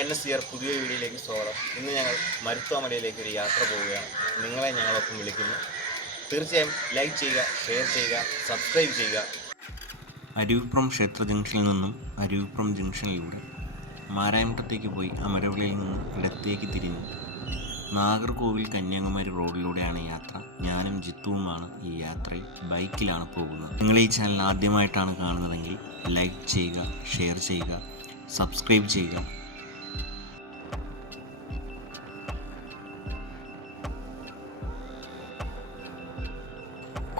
N S സിയർ പുതിയ വീഡിയോയിലേക്ക് സ്വാഗതം. ഇന്ന് ഞങ്ങൾ മരുത്വാമലയിലേക്ക് ഒരു യാത്ര പോവുകയാണ്. നിങ്ങളെ ഞങ്ങളൊപ്പം വിളിക്കുന്നു. തീർച്ചയായും ലൈക്ക് ചെയ്യുക ഷെയർ ചെയ്യുക സബ്സ്ക്രൈബ് ചെയ്യുക. അരുവിപ്പുറം ക്ഷേത്ര ജംഗ്ഷനിൽ നിന്നും അരുവിപ്പുറം ജംഗ്ഷനിലൂടെ മാരായമുട്ടത്തേക്ക് പോയി അമരവിളയിൽ നിന്ന് ഇടത്തേക്ക് തിരിഞ്ഞു. നാഗർകോവിൽ കന്യാകുമാരി റോഡിലൂടെയാണ് യാത്ര. ഞാനും ജിത്തുവുമാണ് ഈ യാത്രയിൽ ബൈക്കിലാണ് പോകുന്നത്. നിങ്ങൾ ഈ ചാനൽ ആദ്യമായിട്ടാണ് കാണുന്നതെങ്കിൽ ലൈക്ക് ചെയ്യുക ഷെയർ ചെയ്യുക സബ്സ്ക്രൈബ് ചെയ്യുക.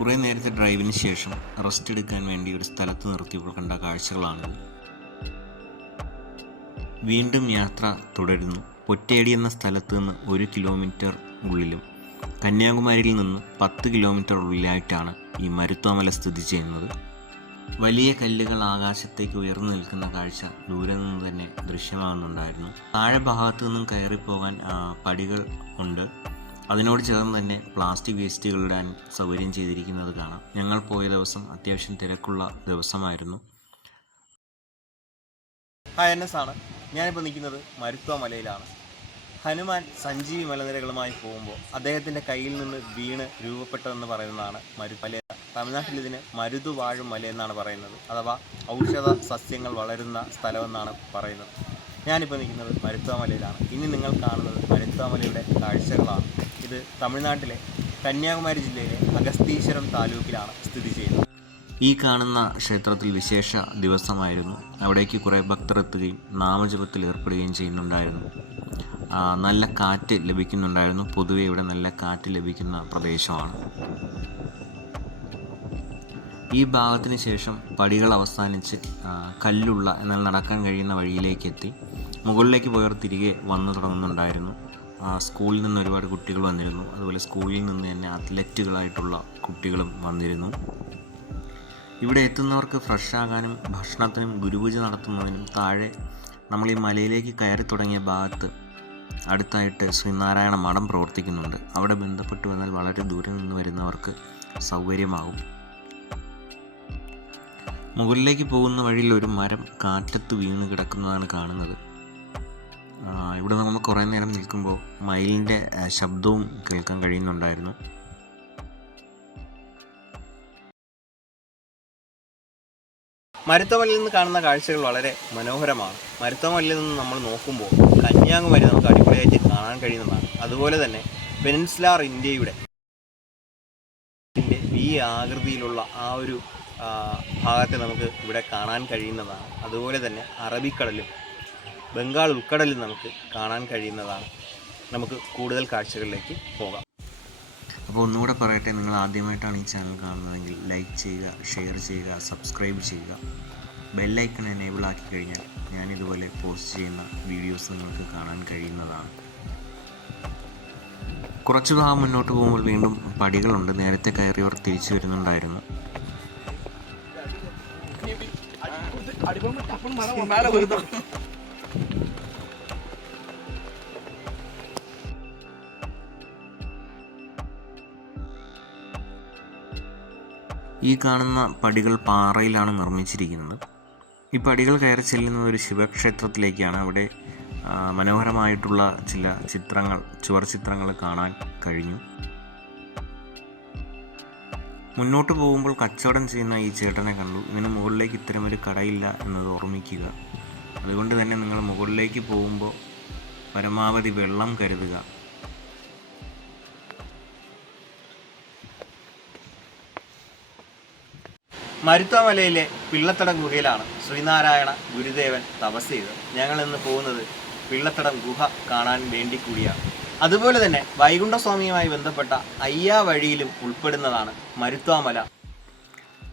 കുറേ നേരത്തെ ഡ്രൈവിന് ശേഷം റെസ്റ്റ് എടുക്കാൻ വേണ്ടി ഒരു സ്ഥലത്ത് നിർത്തിയപ്പോൾ കണ്ട കാഴ്ചകളാണിത്. വീണ്ടും യാത്ര തുടരുന്നു. പൊറ്റേടി എന്ന സ്ഥലത്ത് നിന്ന് ഒരു കിലോമീറ്റർ ഉള്ളിലും കന്യാകുമാരിയിൽ നിന്ന് പത്ത് കിലോമീറ്റർ ഉള്ളിലായിട്ടാണ് ഈ മരുത്വമല സ്ഥിതി ചെയ്യുന്നത്. വലിയ കല്ലുകൾ ആകാശത്തേക്ക് ഉയർന്നു നിൽക്കുന്ന കാഴ്ച ദൂരെ നിന്ന് തന്നെ ദൃശ്യമാകുന്നുണ്ടായിരുന്നു. താഴെ ഭാഗത്തു നിന്നും കയറിപ്പോകാൻ പടികൾ ഉണ്ട്. അതിനോട് ചേർന്ന് തന്നെ പ്ലാസ്റ്റിക് വേസ്റ്റുകൾ ഇടാൻ സൗകര്യം ചെയ്തിരിക്കുന്നത് കാണാം. ഞങ്ങൾ പോയ ദിവസം അത്യാവശ്യം തിരക്കുള്ള ദിവസമായിരുന്നു. ഹായ് എൻ എസ് ആണ് ഞാനിപ്പോൾ നിൽക്കുന്നത് മരുത്വ മലയിലാണ് ഹനുമാൻ സഞ്ജീവി മലനിരകളുമായി പോകുമ്പോൾ അദ്ദേഹത്തിന്റെ കയ്യിൽ നിന്ന് വീണ് രൂപപ്പെട്ടതെന്ന് പറയുന്നതാണ് മരുമല തമിഴ്നാട്ടിൽ ഇതിന് മരുതു വാഴും മല എന്നാണ് പറയുന്നത്. അഥവാ ഔഷധ സസ്യങ്ങൾ വളരുന്ന സ്ഥലമെന്നാണ് പറയുന്നത്. ഞാനിപ്പോൾ നിൽക്കുന്നത് മരുത്വാമലയിലാണ്. ഇനി നിങ്ങൾ കാണുന്നത് മരുത്വാമലയുടെ കാഴ്ചകളാണ്. ഇത് തമിഴ്നാട്ടിലെ കന്യാകുമാരി ജില്ലയിലെ അഗസ്തീശ്വരം താലൂക്കിലാണ് സ്ഥിതി ചെയ്യുന്നത്. ഈ കാണുന്ന ക്ഷേത്രത്തിൽ വിശേഷ ദിവസമായിരുന്നു. അവിടേക്ക് കുറേ ഭക്തർ എത്തുകയും നാമജപത്തിൽ ഏർപ്പെടുകയും ചെയ്യുന്നുണ്ടായിരുന്നു. നല്ല കാറ്റ് ലഭിക്കുന്നുണ്ടായിരുന്നു. പൊതുവെ ഇവിടെ നല്ല കാറ്റ് ലഭിക്കുന്ന പ്രദേശമാണ്. ഈ ഭാഗത്തിന് ശേഷം പടികൾ അവസാനിച്ച് കല്ലുള്ള എന്നാൽ നടക്കാൻ കഴിയുന്ന വഴിയിലേക്ക് എത്തി. മുകളിലേക്ക് പോയവർ തിരികെ വന്നു തുടങ്ങുന്നുണ്ടായിരുന്നു. സ്കൂളിൽ നിന്ന് ഒരുപാട് കുട്ടികൾ വന്നിരുന്നു. അതുപോലെ സ്കൂളിൽ നിന്ന് തന്നെ അത്ലറ്റുകളായിട്ടുള്ള കുട്ടികളും വന്നിരുന്നു. ഇവിടെ എത്തുന്നവർക്ക് ഫ്രഷ് ആകാനും ഭക്ഷണത്തിനും ഗുരുപൂജ നടത്തുന്നതിനും താഴെ നമ്മൾ ഈ മലയിലേക്ക് കയറി തുടങ്ങിയ ഭാഗത്ത് അടുത്തായിട്ട് ശ്രീനാരായണ മഠം പ്രവർത്തിക്കുന്നുണ്ട്. അവിടെ ബന്ധപ്പെട്ട് വന്നാൽ വളരെ ദൂരെ നിന്ന് വരുന്നവർക്ക് സൗകര്യമാകും. മുകളിലേക്ക് പോകുന്ന വഴിയിൽ ഒരു മരം കാറ്റത്ത് വീണ് കിടക്കുന്നതാണ് കാണുന്നത്. ഇവിടെ നമ്മൾ കുറേ നേരം നിൽക്കുമ്പോൾ മയിലിന്റെ ശബ്ദവും കേൾക്കാൻ കഴിയുന്നുണ്ടായിരുന്നു. മരുത്തമല്ലിൽ നിന്ന് കാണുന്ന കാഴ്ചകൾ വളരെ മനോഹരമാണ്. മരുത്തമല്ലിൽ നിന്ന് നമ്മൾ നോക്കുമ്പോൾ കന്യാകുമാരി നമുക്ക് അടിപൊളിയായിട്ട് കാണാൻ കഴിയുന്നതാണ്. അതുപോലെ തന്നെ പെനിൻസുലാർ ഇന്ത്യയുടെ ഈ ആകൃതിയിലുള്ള ആ ഒരു ഭാഗത്തെ നമുക്ക് ഇവിടെ കാണാൻ കഴിയുന്നതാണ്. അതുപോലെ തന്നെ അറബിക്കടലും ബംഗാൾ ഉൾക്കടലിൽ നമുക്ക് കാണാൻ കഴിയുന്നതാണ്. നമുക്ക് കൂടുതൽ കാഴ്ചകളിലേക്ക് പോകാം. അപ്പോൾ ഒന്നുകൂടെ പറയട്ടെ നിങ്ങൾ ആദ്യമായിട്ടാണ് ഈ ചാനൽ കാണുന്നതെങ്കിൽ ലൈക്ക് ചെയ്യുക ഷെയർ ചെയ്യുക സബ്സ്ക്രൈബ് ചെയ്യുക. ബെല്ലൈക്കൺ എനേബിൾ ആക്കി കഴിഞ്ഞാൽ ഞാൻ ഇതുപോലെ പോസ്റ്റ് ചെയ്യുന്ന വീഡിയോസ് നിങ്ങൾക്ക് കാണാൻ കഴിയുന്നതാണ്. കുറച്ച് ഭാഗം മുന്നോട്ട് പോകുമ്പോൾ വീണ്ടും പടികളുണ്ട്. നേരത്തെ കയറിയവർ തിരിച്ചു വരുന്നുണ്ടായിരുന്നു. ഈ കാണുന്ന പടികൾ പാറയിലാണ് നിർമ്മിച്ചിരിക്കുന്നത്. ഈ പടികൾ കയറി ചെല്ലുന്നത് ഒരു ശിവക്ഷേത്രത്തിലേക്കാണ്. അവിടെ മനോഹരമായിട്ടുള്ള ചില ചിത്രങ്ങൾ ചുവർ ചിത്രങ്ങൾ കാണാൻ കഴിഞ്ഞു. മുന്നോട്ട് പോകുമ്പോൾ കച്ചവടം ചെയ്യുന്ന ഈ ചേട്ടനെ കണ്ടു. ഇതിന് മുകളിലേക്ക് ഇത്തരമൊരു കടയില്ല എന്നത് ഓർമ്മിക്കുക. അതുകൊണ്ട് തന്നെ നിങ്ങൾ മുകളിലേക്ക് പോകുമ്പോൾ പരമാവധി വെള്ളം കരുതുക. മരുത്വമലയിലെ പിള്ളത്തടം ഗുഹയിലാണ് ശ്രീനാരായണ ഗുരുദേവൻ തപസ് ചെയ്തത്. ഞങ്ങൾ ഇന്ന് പോകുന്നത് പിള്ളത്തടം ഗുഹ കാണാൻ വേണ്ടി കൂടിയാണ്. അതുപോലെ തന്നെ വൈകുണ്ഠസ്വാമിയുമായി ബന്ധപ്പെട്ട അയ്യാ വഴിയിലും ഉൾപ്പെടുന്നതാണ് മരുത്വാമല.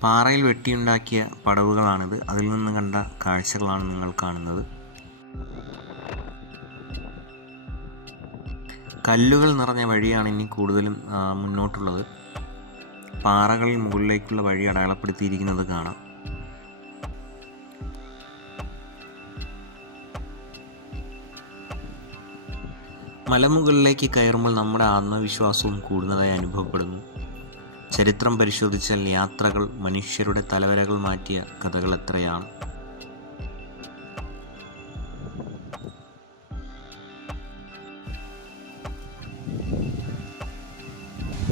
പാറയിൽ വെട്ടിയുണ്ടാക്കിയ പടവുകളാണിത്. അതിൽ നിന്ന് കണ്ട കാഴ്ചകളാണ് നിങ്ങൾ കാണുന്നത്. കല്ലുകൾ നിറഞ്ഞ വഴിയാണ് ഇനി കൂടുതലും മുന്നോട്ടുള്ളത്. പാറകളിൽ മുകളിലേക്കുള്ള വഴി അടയാളപ്പെടുത്തിയിരിക്കുന്നത് കാണാം. മലമുകളിലേക്ക് കയറുമ്പോൾ നമ്മുടെ ആത്മവിശ്വാസവും കൂടുന്നതായി അനുഭവപ്പെടുന്നു. ചരിത്രം പരിശോധിച്ചാൽ യാത്രകൾ മനുഷ്യരുടെ തലവരകൾ മാറ്റിയ കഥകൾ എത്രയാണ്?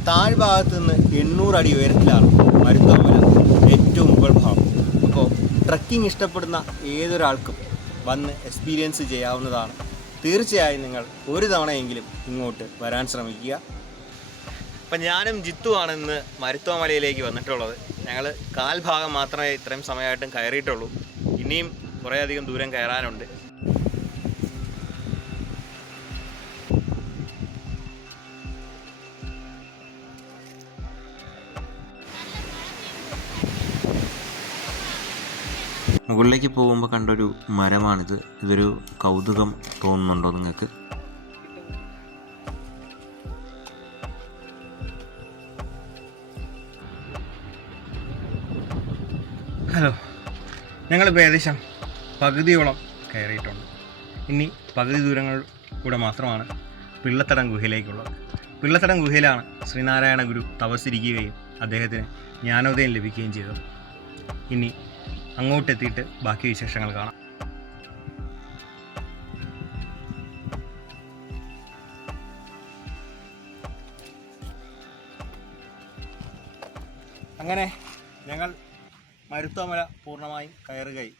താഴ്ഭാഗത്ത് നിന്ന് എണ്ണൂറ് അടി ഉയരത്തിലാണ് മരുത്തോമല ഏറ്റവും മുകൾ ഭാഗം. അപ്പോൾ ട്രക്കിംഗ് ഇഷ്ടപ്പെടുന്ന ഏതൊരാൾക്കും വന്ന് എക്സ്പീരിയൻസ് ചെയ്യാവുന്നതാണ്. തീർച്ചയായും നിങ്ങൾ ഒരു തവണയെങ്കിലും ഇങ്ങോട്ട് വരാൻ ശ്രമിക്കുക. അപ്പം ഞാനും ജിത്തുവാണ് ഇന്ന് മരുത്തോമലയിലേക്ക് വന്നിട്ടുള്ളത്. ഞങ്ങൾ കാൽഭാഗം മാത്രമേ ഇത്രയും സമയമായിട്ടും കയറിയിട്ടുള്ളൂ. ഇനിയും കുറേയധികം ദൂരം കയറാനുണ്ട്. മുകളിലേക്ക് പോകുമ്പോൾ കണ്ടൊരു മരമാണിത്. ഇതൊരു കൗതുകം തോന്നുന്നുണ്ടോ നിങ്ങൾക്ക്? ഹലോ. ഞങ്ങളിപ്പോൾ ഏകദേശം പകുതിയോളം കയറിയിട്ടുണ്ട്. ഇനി പകുതി ദൂരങ്ങൾ കൂടെ മാത്രമാണ് പിള്ളത്തടം ഗുഹയിലേക്കുള്ളത്. പിള്ളത്തടം ഗുഹയിലാണ് ശ്രീനാരായണ ഗുരു തപസ്സിരിക്കുകയും അദ്ദേഹത്തിന് ജ്ഞാനോദയം ലഭിക്കുകയും ചെയ്തത്. ഇനി അങ്ങോട്ടെത്തിയിട്ട് ബാക്കി വിശേഷങ്ങൾ കാണാം. അങ്ങനെ മരുത്തോമല പൂർണമായും കയറുകയും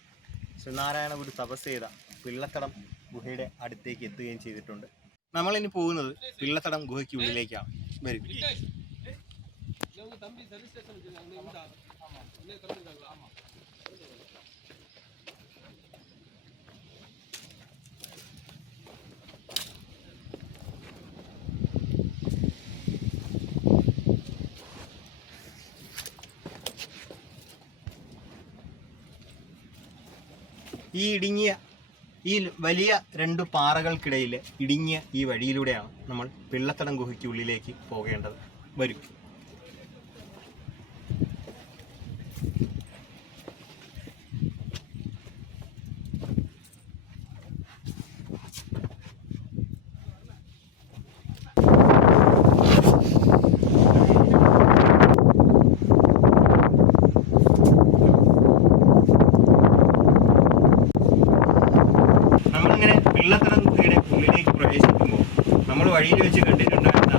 ശ്രീനാരായണ ഗുരു തപസ് ചെയ്ത പിള്ളത്തടം ഗുഹയുടെ അടുത്തേക്ക് എത്തുകയും ചെയ്തിട്ടുണ്ട്. നമ്മളിനി പോകുന്നത് പിള്ളത്തടം ഗുഹയ്ക്കുള്ളിലേക്കാണ് വരും. ഈ ഇടുങ്ങിയ ഈ വലിയ രണ്ട് പാറകൾക്കിടയിൽ ഇടുങ്ങിയ ഈ വഴിയിലൂടെയാണ് നമ്മൾ പിള്ളത്തടം ഗുഹയ്ക്കുള്ളിലേക്ക് പോകേണ്ടത്. വരും നമ്മളിങ്ങനെ പിള്ളത്തടം ഗുഹയുടെ ഉള്ളിലേക്ക് പ്രവേശിക്കുമ്പോൾ നമ്മൾ വഴിയിൽ വെച്ച് കണ്ടിട്ടുണ്ടായിരുന്ന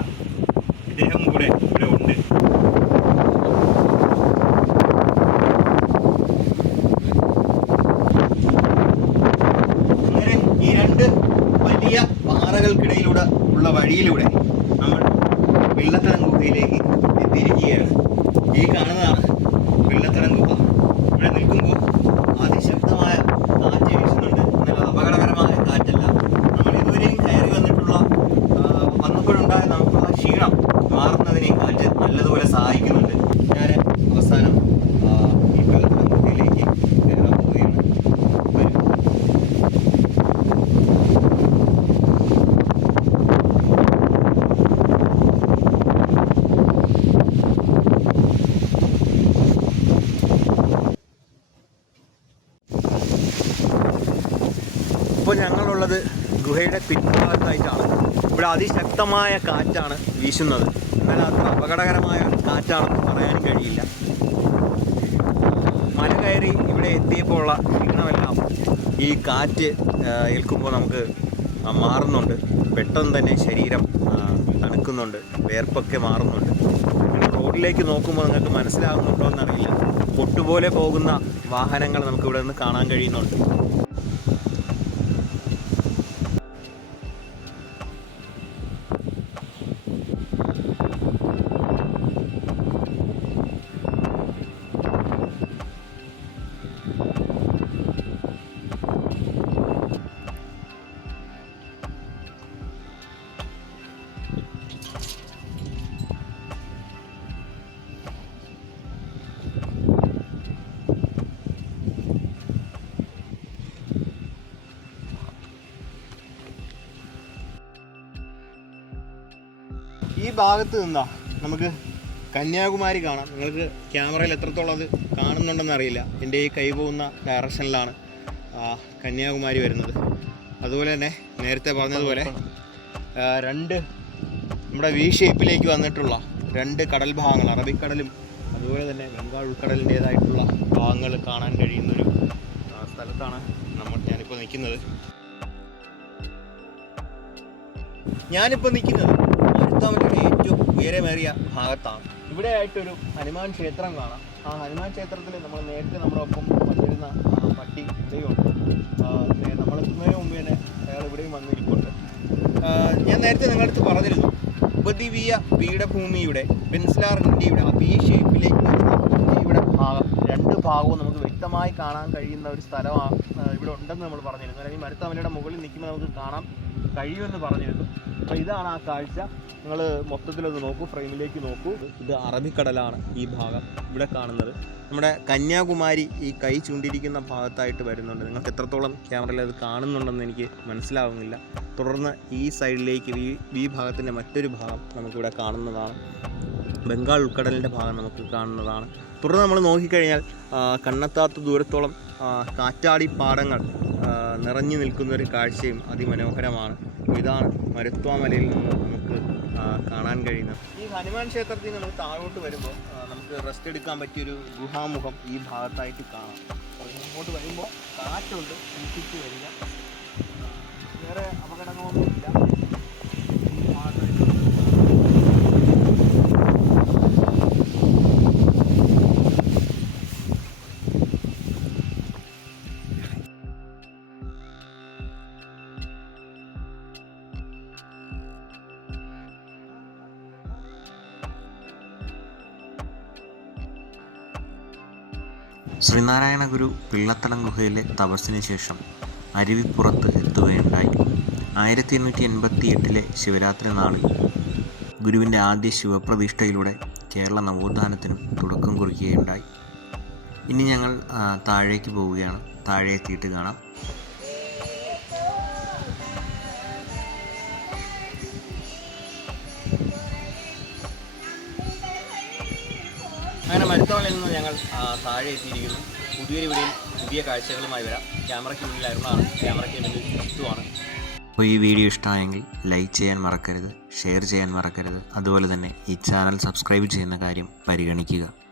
ഇദ്ദേഹം കൂടെ ഇവിടെ ഉണ്ട്. അങ്ങനെ ഈ രണ്ട് വലിയ പാറകൾക്കിടയിലൂടെ ഉള്ള വഴിയിലൂടെ നമ്മൾ വെള്ളത്തരം ഗുഹയിലേക്ക് എത്തിയിരിക്കുകയാണ്. ഈ കാണുന്നതാണ് വെള്ളത്തരം ഗുഹ. ഇവിടെ നിൽക്കുമ്പോൾ അതിശക്തമായ കാറ്റ് വീശുന്നുണ്ട് എന്നാൽ അപകടകരമായ കാറ്റല്ല നമ്മൾ ഇതുവരെയും കയറി വന്നിട്ടുള്ള ആ, വന്നപ്പോഴുണ്ടായ നമുക്കുള്ള ക്ഷീണം മാറുന്നതിന് ഈ കാറ്റ് നല്ലതുപോലെ സഹായിക്കുന്നുണ്ട് ഞാൻ അവസാനം ആ, ഈ വെള്ളത്തിന്റെ മുകളിലേക്ക് കയറാൻ പോവുകയാണ് വരും ഇപ്പോൾ ഞങ്ങളുള്ളത് ഗുഹയുടെ പിൻഭാഗത്തായിട്ടാണ്. ഇവിടെ അതിശക്തമായ കാറ്റാണ് വീശുന്നത്. എന്നാൽ അത്ര അപകടകരമായ കാറ്റാണെന്ന് പറയാൻ കഴിയില്ല. മല കയറി ഇവിടെ എത്തിയപ്പോൾ ഉള്ള ക്ഷീണമെല്ലാം ഈ കാറ്റ് ഏൽക്കുമ്പോൾ നമുക്ക് മാറുന്നുണ്ട്. പെട്ടെന്ന് തന്നെ ശരീരം തണുക്കുന്നുണ്ട്. വേർപ്പൊക്കെ മാറുന്നുണ്ട്. റോഡിലേക്ക് നോക്കുമ്പോൾ നിങ്ങൾക്ക് മനസ്സിലാകുന്നുണ്ടോ എന്നറിയില്ല പൊട്ടുപോലെ പോകുന്ന വാഹനങ്ങൾ നമുക്ക് ഇവിടെ നിന്ന് കാണാൻ കഴിയുന്നുണ്ട്. ഭാഗത്ത് നിന്നാ നമുക്ക് കന്യാകുമാരി കാണാം. നിങ്ങൾക്ക് ക്യാമറയിൽ എത്രത്തോളം അത് കാണുന്നുണ്ടെന്ന് അറിയില്ല. എന്റെ ഈ കൈ പോകുന്ന ഡയറക്ഷനിലാണ് കന്യാകുമാരി വരുന്നത്. അതുപോലെ തന്നെ നേരത്തെ പറഞ്ഞതുപോലെ രണ്ട് നമ്മുടെ വി ഷേപ്പിലേക്ക് വന്നിട്ടുള്ള രണ്ട് കടൽ ഭാഗങ്ങൾ അറബിക്കടലും അതുപോലെ തന്നെ ബംഗാൾ ഉൾക്കടലിന്റേതായിട്ടുള്ള ഭാഗങ്ങൾ കാണാൻ കഴിയുന്നൊരു സ്ഥലത്താണ് നമ്മൾ ഞാനിപ്പോൾ നിൽക്കുന്നത്. ഞാനിപ്പോൾ നിൽക്കുന്നത് ഉയരമേറിയ ഭാഗത്താണ്. ഇവിടെ ആയിട്ടൊരു ഹനുമാൻ ക്ഷേത്രം കാണാം. ആ ഹനുമാൻ ക്ഷേത്രത്തിൽ നമ്മൾ നേരത്തെ നമ്മുടെ ഒപ്പം വന്നിരുന്ന പട്ടി ഇവിടെയുണ്ട് നമ്മൾ എത്തുന്നതിന് മുമ്പ് തന്നെ അയാൾ ഇവിടെയും വന്നിരിപ്പുണ്ട്. ഞാൻ നേരത്തെ നിങ്ങളുടെ അടുത്ത് പറഞ്ഞിരുന്നു. ഉപദ്വീപീയ പീഠഭൂമിയുടെ പെൻസിലാർ ഇന്ത്യയുടെ ആ പി ഷേപ്പിലേക്ക് ഇന്ത്യയുടെ ഭാഗം രണ്ട് ഭാഗവും നമുക്ക് വ്യക്തമായി കാണാൻ കഴിയുന്ന ഒരു സ്ഥലമാണ് ഇവിടെ ഉണ്ടെന്ന് നമ്മൾ പറഞ്ഞിരുന്നു. അല്ലെങ്കിൽ മരുത്തമലയുടെ മുകളിൽ നിൽക്കുമ്പോൾ നമുക്ക് കാണാൻ കഴിയുമെന്ന് പറഞ്ഞിരുന്നു. അപ്പോൾ ഇതാണ് ആ കാഴ്ച. നിങ്ങൾ മൊത്തത്തിലൊന്ന് നോക്കൂ ഫ്രെയിമിലേക്ക് നോക്കൂ. ഇത് അറബിക്കടലാണ് ഈ ഭാഗം ഇവിടെ കാണുന്നത്. നമ്മുടെ കന്യാകുമാരി ഈ കൈ ചൂണ്ടിരിക്കുന്ന ഭാഗത്തായിട്ട് വരുന്നുണ്ട്. നിങ്ങൾക്ക് എത്രത്തോളം ക്യാമറയിൽ അത് കാണുന്നുണ്ടെന്ന് എനിക്ക് മനസ്സിലാവുന്നില്ല. തുടർന്ന് ഈ സൈഡിലേക്ക് ഈ ഈ ഭാഗത്തിന്റെ മറ്റൊരു ഭാഗം നമുക്കിവിടെ കാണുന്നതാണ്. ബംഗാൾ ഉൾക്കടലിന്റെ ഭാഗം നമുക്ക് കാണുന്നതാണ്. തുടർന്ന് നമ്മൾ നോക്കിക്കഴിഞ്ഞാൽ കണ്ണെത്താത്ത ദൂരത്തോളം കാറ്റാടി പാടങ്ങൾ നിറഞ്ഞു നിൽക്കുന്ന ഒരു കാഴ്ചയും അതിമനോഹരമാണ്. ഇതാണ് മരുത്വാമലയിൽ നിന്ന് നമുക്ക് കാണാൻ കഴിയുന്നത്. ഈ ഹനുമാൻ ക്ഷേത്രത്തിൽ നിന്ന് നമുക്ക് താഴോട്ട് വരുമ്പോൾ നമുക്ക് റെസ്റ്റ് എടുക്കാൻ പറ്റിയൊരു ഗുഹാമുഖം ഈ ഭാഗത്തായിട്ട് കാണാം. ഇങ്ങോട്ട് വരുമ്പോൾ കാറ്റുണ്ട് വീട്ടിച്ച് വരിക. വേറെ അപകടങ്ങളൊന്നുമില്ല. ശ്രീനാരായണ ഗുരു പിള്ളത്തളം ഗുഹയിലെ തപസ്സിന് ശേഷം അരുവിപ്പുറത്ത് എത്തുകയുണ്ടായി. ആയിരത്തി എണ്ണൂറ്റി എൺപത്തി എട്ടിലെ ശിവരാത്രി നാളിൽ ഗുരുവിന്റെ ആദ്യ ശിവപ്രതിഷ്ഠയിലൂടെ കേരള നവോത്ഥാനത്തിനും തുടക്കം കുറിക്കുകയുണ്ടായി. ഇനി ഞങ്ങൾ താഴേക്ക് പോവുകയാണ്. താഴെ എത്തിയിട്ട് കാണാം. മരുത്തമലയിൽ നിന്ന് ഞങ്ങൾ താഴെ എത്തിയിരിക്കുന്നു. പുതിയൊരു വീഡിയോയിൽ പുതിയ കാഴ്ചകളുമായി വരാം. ക്യാമറയ്ക്ക് മുന്നിലായിരുന്നതാണ് ക്യാമറയ്ക്ക് മുന്നിൽ വസ്തുവാണ് അപ്പോൾ ഈ വീഡിയോ ഇഷ്ടമായെങ്കിൽ ലൈക്ക് ചെയ്യാൻ മറക്കരുത് ഷെയർ ചെയ്യാൻ മറക്കരുത്. അതുപോലെ തന്നെ ഈ ചാനൽ സബ്സ്ക്രൈബ് ചെയ്യുന്ന കാര്യം പരിഗണിക്കുക.